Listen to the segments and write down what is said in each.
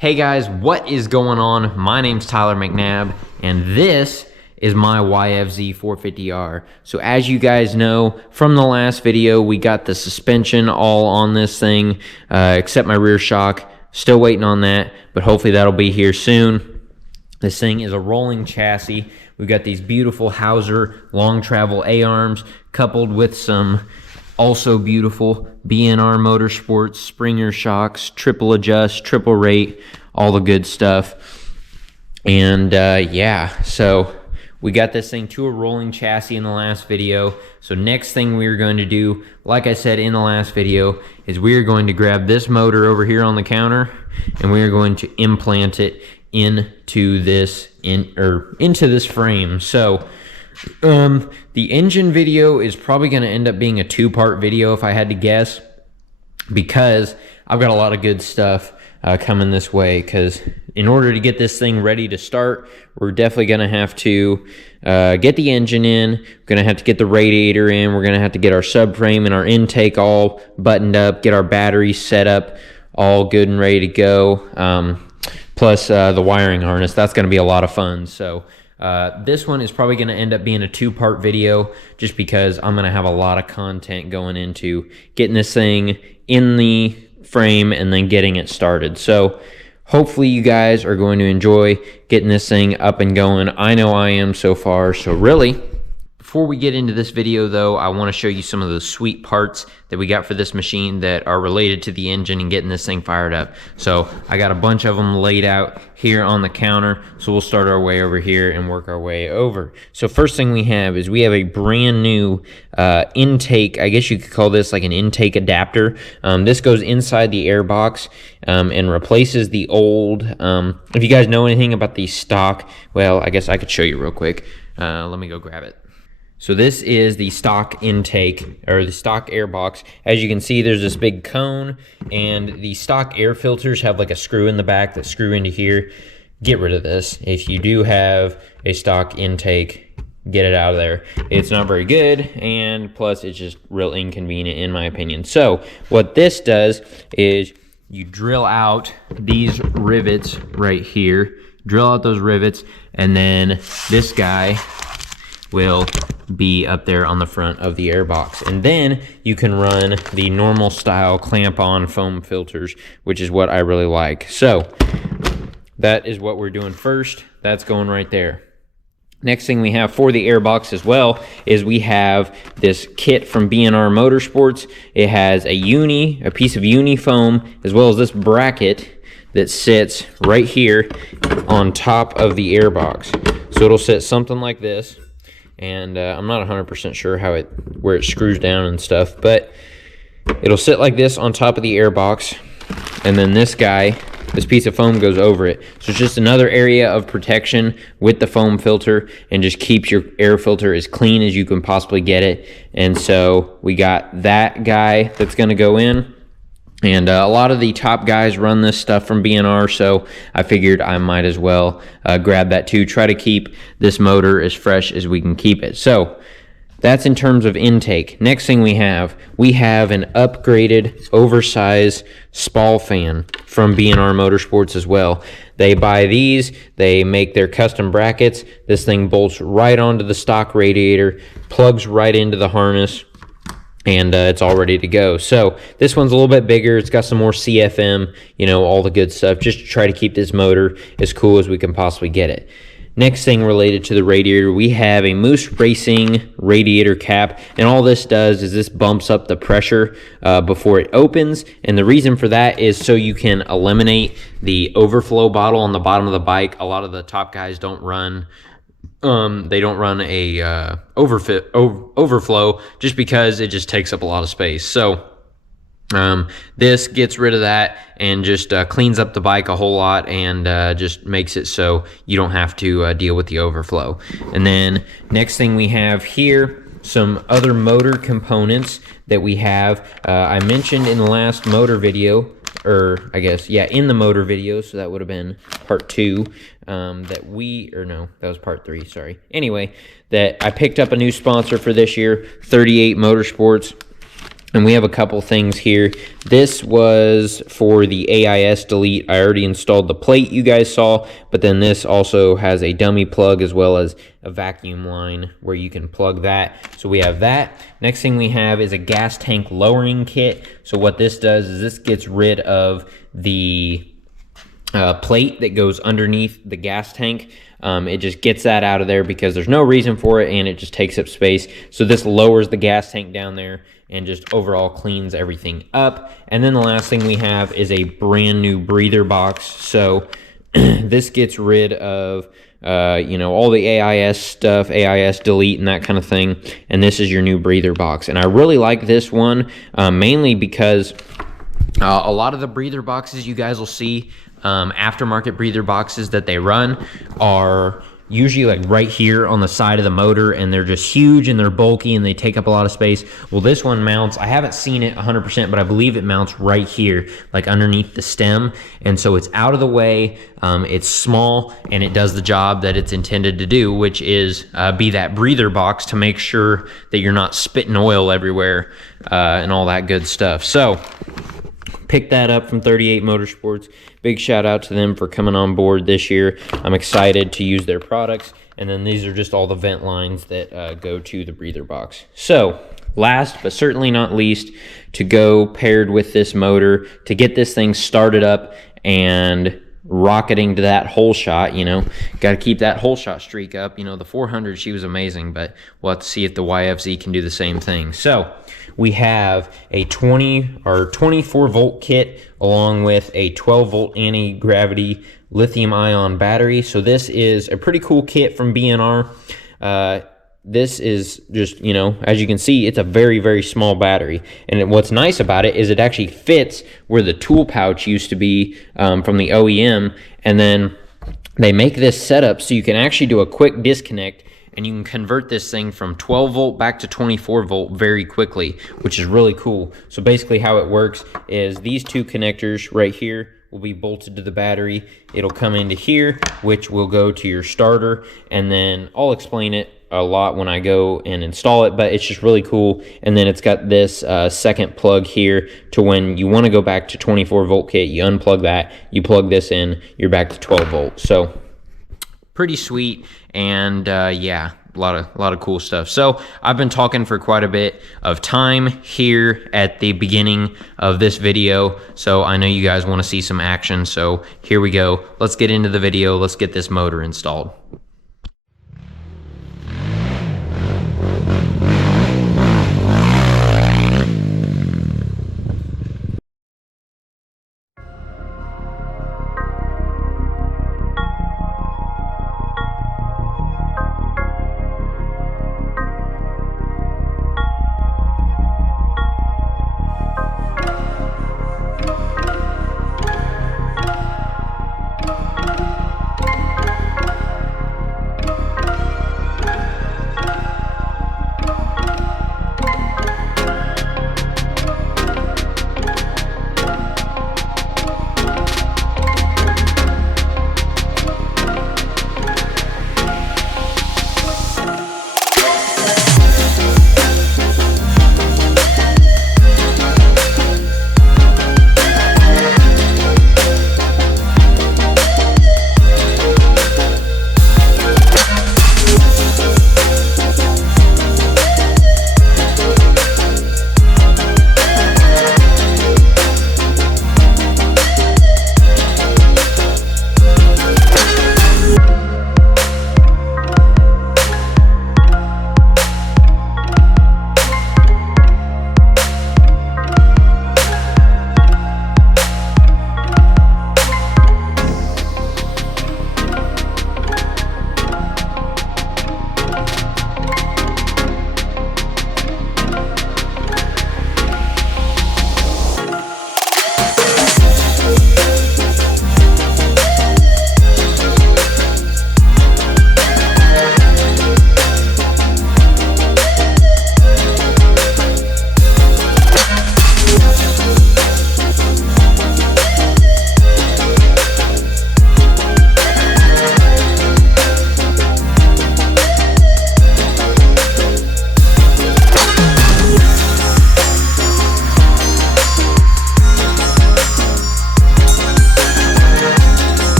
Hey guys, what is going on? My name's Tyler McNabb, and this is my YFZ450R. So as you guys know from the last video, we got the suspension all on this thing, except my rear shock. Still waiting on that, but hopefully that'll be here soon. This thing is a rolling chassis. We've got these beautiful Hauser long travel A-arms coupled with some also beautiful B&R Motorsports Springer shocks, triple adjust, triple rate, all the good stuff. And yeah, so we got this thing to a rolling chassis in the last video. So next thing we're going to do, like I said in the last video, is we're going to grab this motor over here on the counter and we are going to implant it into this frame. So the engine video is probably going to end up being a two-part video if I had to guess, because I've got a lot of good stuff coming this way. Because in order to get this thing ready to start, we're definitely going to have to get the engine in. We're going to have to get the radiator in. We're going to have to get our subframe and our intake all buttoned up, get our batteries set up all good and ready to go, plus the wiring harness. That's going to be a lot of fun. So this one is probably going to end up being a two-part video, just because I'm going to have a lot of content going into getting this thing in the frame and then getting it started. So hopefully you guys are going to enjoy getting this thing up and going. I know I am so far. So really, before we get into this video though, I want to show you some of the sweet parts that we got for this machine that are related to the engine and getting this thing fired up. So I got a bunch of them laid out here on the counter. So we'll start our way over here and work our way over. So first thing we have is we have a brand new intake. I guess you could call this like an intake adapter. This goes inside the air box and replaces the old, if you guys know anything about the stock, well, I guess I could show you real quick. Let me go grab it. So this is the stock intake, or the stock air box. As you can see, there's this big cone, and the stock air filters have like a screw in the back that screw into here. Get rid of this. If you do have a stock intake, get it out of there. It's not very good, and plus it's just real inconvenient in my opinion. So what this does is you drill out these rivets right here, drill out those rivets, and then this guy will be up there on the front of the air box. And then you can run the normal style clamp on foam filters, which is what I really like. So that is what we're doing first. That's going right there. Next thing we have for the air box as well is we have this kit from B&R Motorsports. It has a piece of uni foam, as well as this bracket that sits right here on top of the air box. So it'll sit something like this. And I'm not 100% sure where it screws down and stuff, but it'll sit like this on top of the air box, and then this piece of foam goes over it. So it's just another area of protection with the foam filter, and just keeps your air filter as clean as you can possibly get it. And so we got that guy that's going to go in. And a lot of the top guys run this stuff from B&R, so I figured I might as well grab that too. Try to keep this motor as fresh as we can keep it. So that's in terms of intake. Next thing we have an upgraded oversized spall fan from B&R Motorsports as well. They buy these, they make their custom brackets. This thing bolts right onto the stock radiator, plugs right into the harness, and it's all ready to go. So this one's a little bit bigger. It's got some more CFM, all the good stuff, just to try to keep this motor as cool as we can possibly get it. Next thing related to the radiator, we have a Moose Racing radiator cap, and all this does is this bumps up the pressure before it opens. And the reason for that is so you can eliminate the overflow bottle on the bottom of the bike. A lot of the top guys don't run a overflow, just because it just takes up a lot of space. So this gets rid of that and just cleans up the bike a whole lot, and just makes it so you don't have to deal with the overflow. And then next thing we have here, some other motor components that we have. I mentioned in the last motor video, or I guess, yeah, in the motor video, so that would have been part 2, that was part 3, sorry. Anyway, that I picked up a new sponsor for this year, 38 Motorsports. And we have a couple things here. This was for the AIS delete. I already installed the plate you guys saw, but then this also has a dummy plug as well as a vacuum line where you can plug that. So we have that. Next thing we have is a gas tank lowering kit. So what this does is this gets rid of the plate that goes underneath the gas tank. It just gets that out of there because there's no reason for it, and it just takes up space. So this lowers the gas tank down there and just overall cleans everything up. And then the last thing we have is a brand new breather box. So this gets rid of all the AIS stuff, AIS delete and that kind of thing. And this is your new breather box. And I really like this one, mainly because a lot of the breather boxes you guys will see, aftermarket breather boxes that they run, are usually like right here on the side of the motor, and they're just huge and they're bulky and they take up a lot of space. Well, this one mounts, I haven't seen it 100%, but I believe it mounts right here, like underneath the stem. And so it's out of the way, it's small, and it does the job that it's intended to do, which is be that breather box to make sure that you're not spitting oil everywhere and all that good stuff. So picked that up from 38 Motorsports. Big shout out to them for coming on board this year. I'm excited to use their products. And then these are just all the vent lines that go to the breather box. So last but certainly not least, to go paired with this motor to get this thing started up and rocketing to that hole shot, got to keep that hole shot streak up. The 400, she was amazing, but we'll have to see if the YFZ can do the same thing. So we have a 20 or 24 volt kit along with a 12 volt anti-gravity lithium ion battery. So this is a pretty cool kit from BNR. This is just, as you can see, it's a very, very small battery. And what's nice about it is it actually fits where the tool pouch used to be from the OEM. And then they make this setup so you can actually do a quick disconnect, and you can convert this thing from 12 volt back to 24 volt very quickly, which is really cool. So basically how it works is these two connectors right here will be bolted to the battery. It'll come into here, which will go to your starter, and then I'll explain it a lot when I go and install it, but it's just really cool. And then it's got this second plug here to when you want to go back to 24 volt kit, you unplug that, you plug this in, you're back to 12 volt. So pretty sweet. And yeah, a lot of cool stuff. So I've been talking for quite a bit of time here at the beginning of this video, so I know you guys want to see some action. So here we go. Let's get into the video. Let's get this motor installed.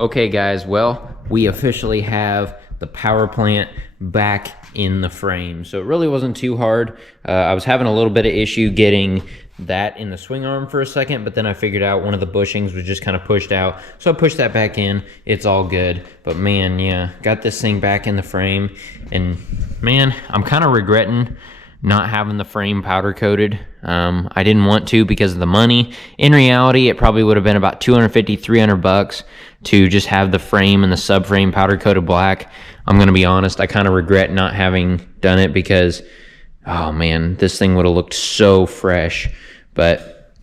Okay guys, well, we officially have the power plant back in the frame. So it really wasn't too hard. I was having a little bit of issue getting that in the swing arm for a second, but then I figured out one of the bushings was just kind of pushed out. So I pushed that back in. It's all good. But man, yeah, got this thing back in the frame. And man, I'm kind of regretting not having the frame powder coated. I didn't want to because of the money. In reality, it probably would have been about $250-300 to just have the frame and the subframe powder coated black. I'm gonna be honest, I kind of regret not having done it because, oh man, this thing would have looked so fresh. But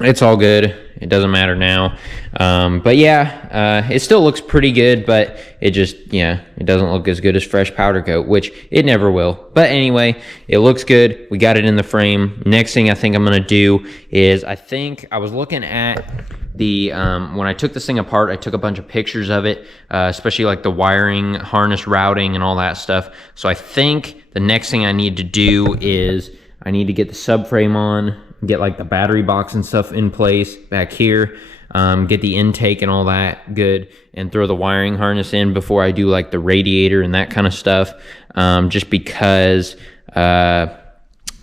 it's all good. It doesn't matter now. But yeah, it still looks pretty good, but it just, yeah, it doesn't look as good as fresh powder coat, which it never will. But anyway, it looks good. We got it in the frame. Next thing I think I'm gonna do is, I think I was looking at the, when I took this thing apart, I took a bunch of pictures of it, especially like the wiring, harness routing, and all that stuff. So I think the next thing I need to do is I need to get the subframe on, get like the battery box and stuff in place back here, get the intake and all that good, and throw the wiring harness in before I do like the radiator and that kind of stuff. Just because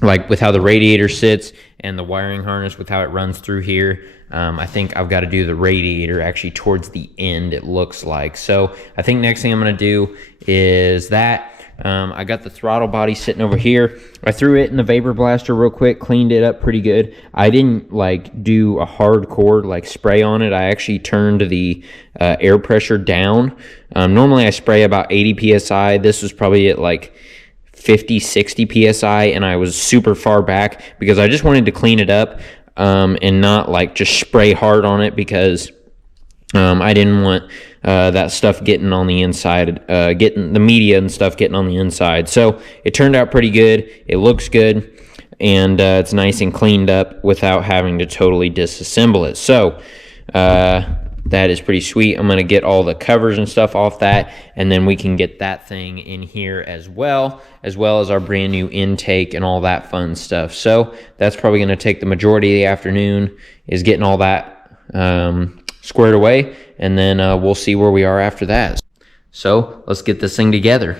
like with how the radiator sits and the wiring harness with how it runs through here, I think I've got to do the radiator actually towards the end, it looks like. So I think next thing I'm going to do is that. I got the throttle body sitting over here. I threw it in the vapor blaster real quick, cleaned it up pretty good. I didn't like do a hardcore like spray on it. I actually turned the air pressure down. Normally I spray about 80 psi. This was probably at like 50-60 psi, and I was super far back because I just wanted to clean it up and not like just spray hard on it, because I didn't want that stuff getting on the inside, getting the media and stuff getting on the inside. So it turned out pretty good. It looks good, and it's nice and cleaned up without having to totally disassemble it. So that is pretty sweet. I'm going to get all the covers and stuff off that, and then we can get that thing in here as well as our brand new intake and all that fun stuff. So that's probably going to take the majority of the afternoon, is getting all that squared away, and then we'll see where we are after that. So let's get this thing together.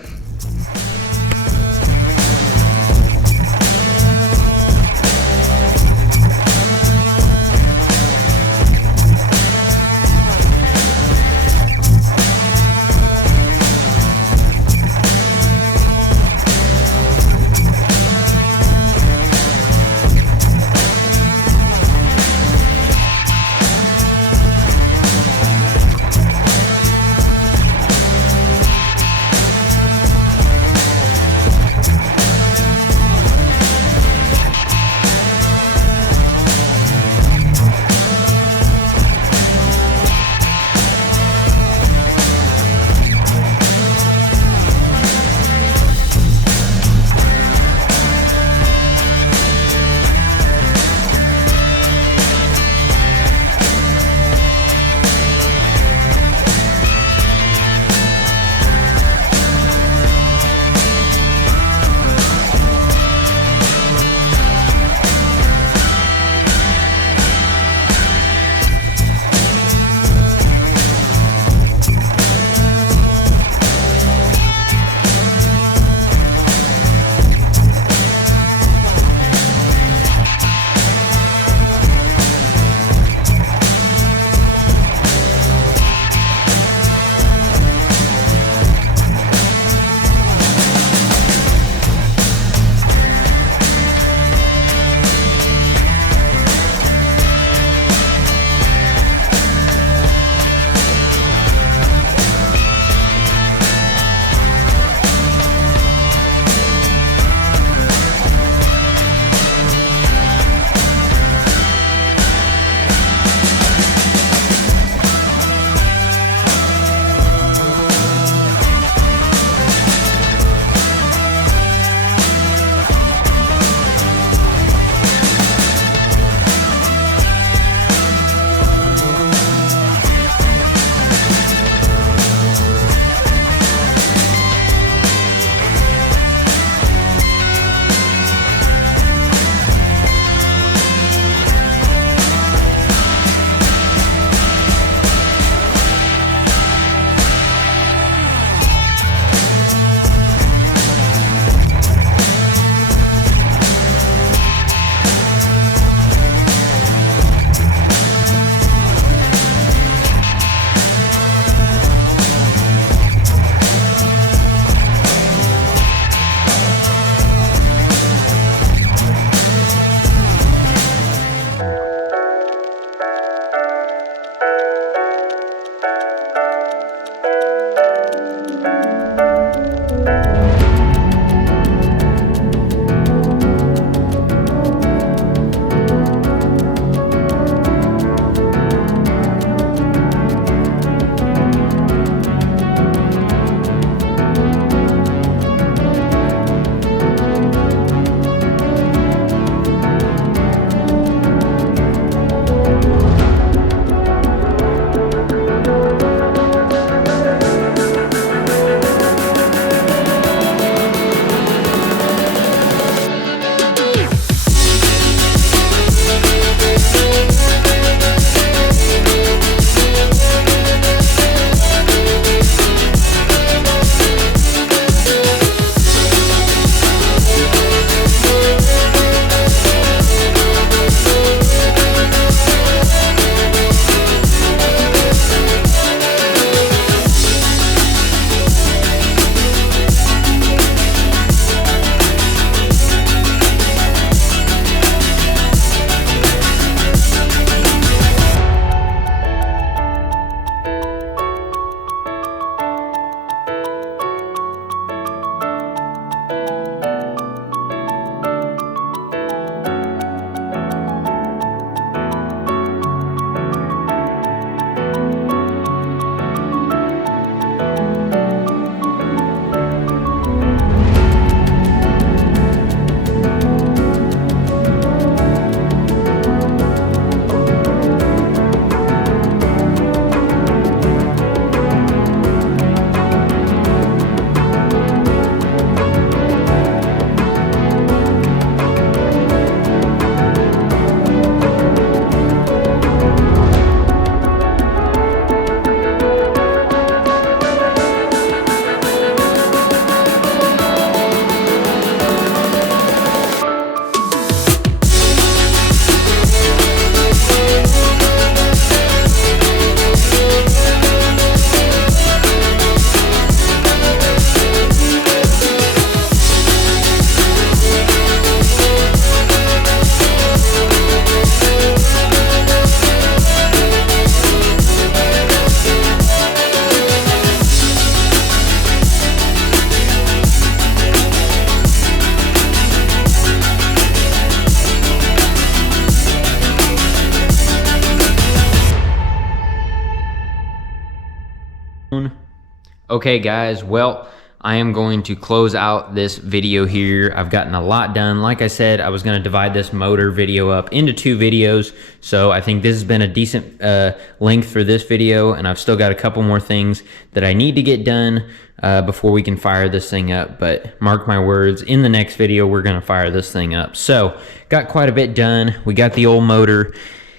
Okay guys, well, I am going to close out this video here. I've gotten a lot done. Like I said, I was going to divide this motor video up into 2 videos. So I think this has been a decent length for this video, and I've still got a couple more things that I need to get done before we can fire this thing up. But mark my words, in the next video, we're going to fire this thing up. So got quite a bit done. We got the old motor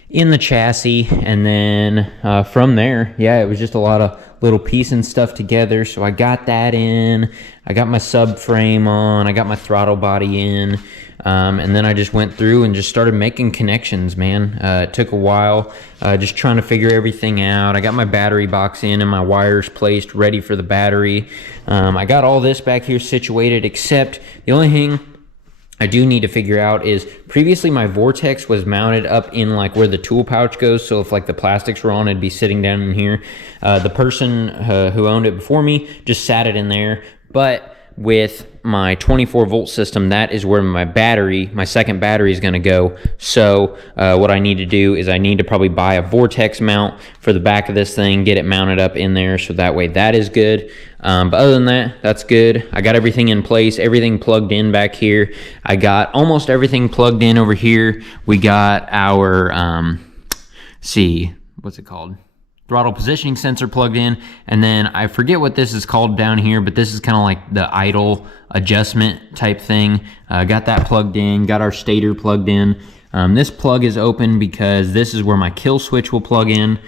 in the chassis, and then from there, yeah, it was just a lot of little piecing stuff together. So I got that in, I got my subframe on, I got my throttle body in, and then I just went through and just started making connections, man. It took a while, just trying to figure everything out. I got my battery box in and my wires placed ready for the battery. I got all this back here situated, except the only thing I do need to figure out is, previously my Vortex was mounted up in like where the tool pouch goes, so if like the plastics were on, it'd be sitting down in here. The person who owned it before me just sat it in there, but with my 24-volt system, that is where my battery, my second battery, is going to go. So what I need to do is I need to probably buy a Vortex mount for the back of this thing, get it mounted up in there, so that way that is good. But other than that, that's good. I got everything in place, everything plugged in back here. I got almost everything plugged in over here. We got our, see, what's it called? Throttle positioning sensor plugged in, and then I forget what this is called down here, but this is kind of like the idle adjustment type thing. Got that plugged in, got our stator plugged in. This plug is open because this is where my kill switch will plug in,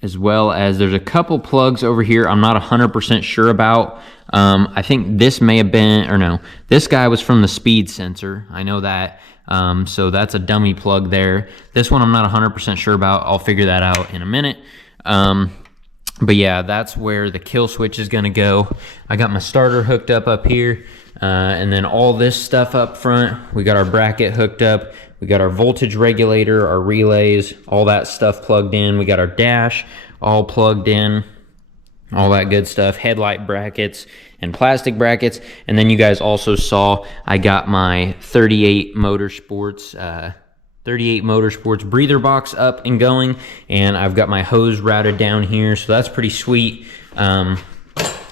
as well as there's a couple plugs over here I'm not 100% sure about. I think this may have been, or no, this guy was from the speed sensor, I know that. So that's a dummy plug there. This one I'm not 100% sure about. I'll figure that out in a minute. But yeah, that's where the kill switch is going to go. I got my starter hooked up here, and then all this stuff up front. We got our bracket hooked up. We got our voltage regulator, our relays, all that stuff plugged in. We got our dash all plugged in, all that good stuff, headlight brackets and plastic brackets. And then you guys also saw I got my 38 Motorsports breather box up and going, and I've got my hose routed down here, so that's pretty sweet.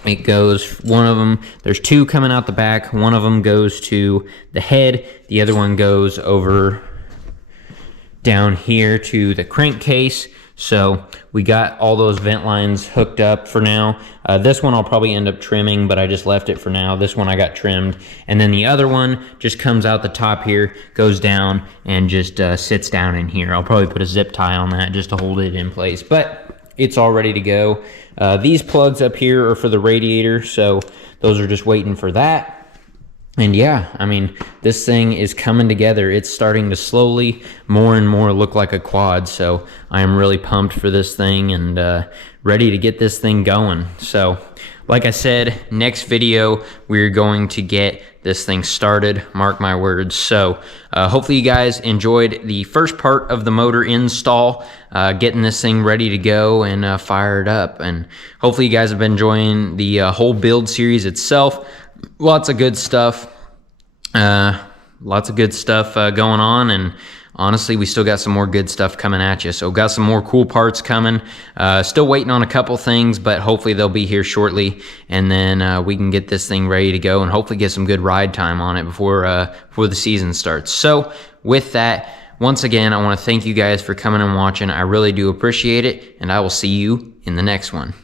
It goes, one of them, there's 2 coming out the back, one of them goes to the head, the other one goes over down here to the crankcase. So we got all those vent lines hooked up for now. This one I'll probably end up trimming, but I just left it for now. This one I got trimmed. And then the other one just comes out the top here, goes down, and just sits down in here. I'll probably put a zip tie on that just to hold it in place, but it's all ready to go. These plugs up here are for the radiator, so those are just waiting for that. And yeah, I mean, this thing is coming together. It's starting to slowly, more and more, look like a quad. So I am really pumped for this thing and ready to get this thing going. So like I said, next video, we're going to get this thing started, mark my words. So hopefully you guys enjoyed the first part of the motor install, getting this thing ready to go and fired up. And hopefully you guys have been enjoying the whole build series itself. Lots of good stuff. Lots of good stuff going on, and honestly, we still got some more good stuff coming at you. So got some more cool parts coming. Still waiting on a couple things, but hopefully they'll be here shortly, and then we can get this thing ready to go and hopefully get some good ride time on it before the season starts. So with that, once again, I want to thank you guys for coming and watching. I really do appreciate it, and I will see you in the next one.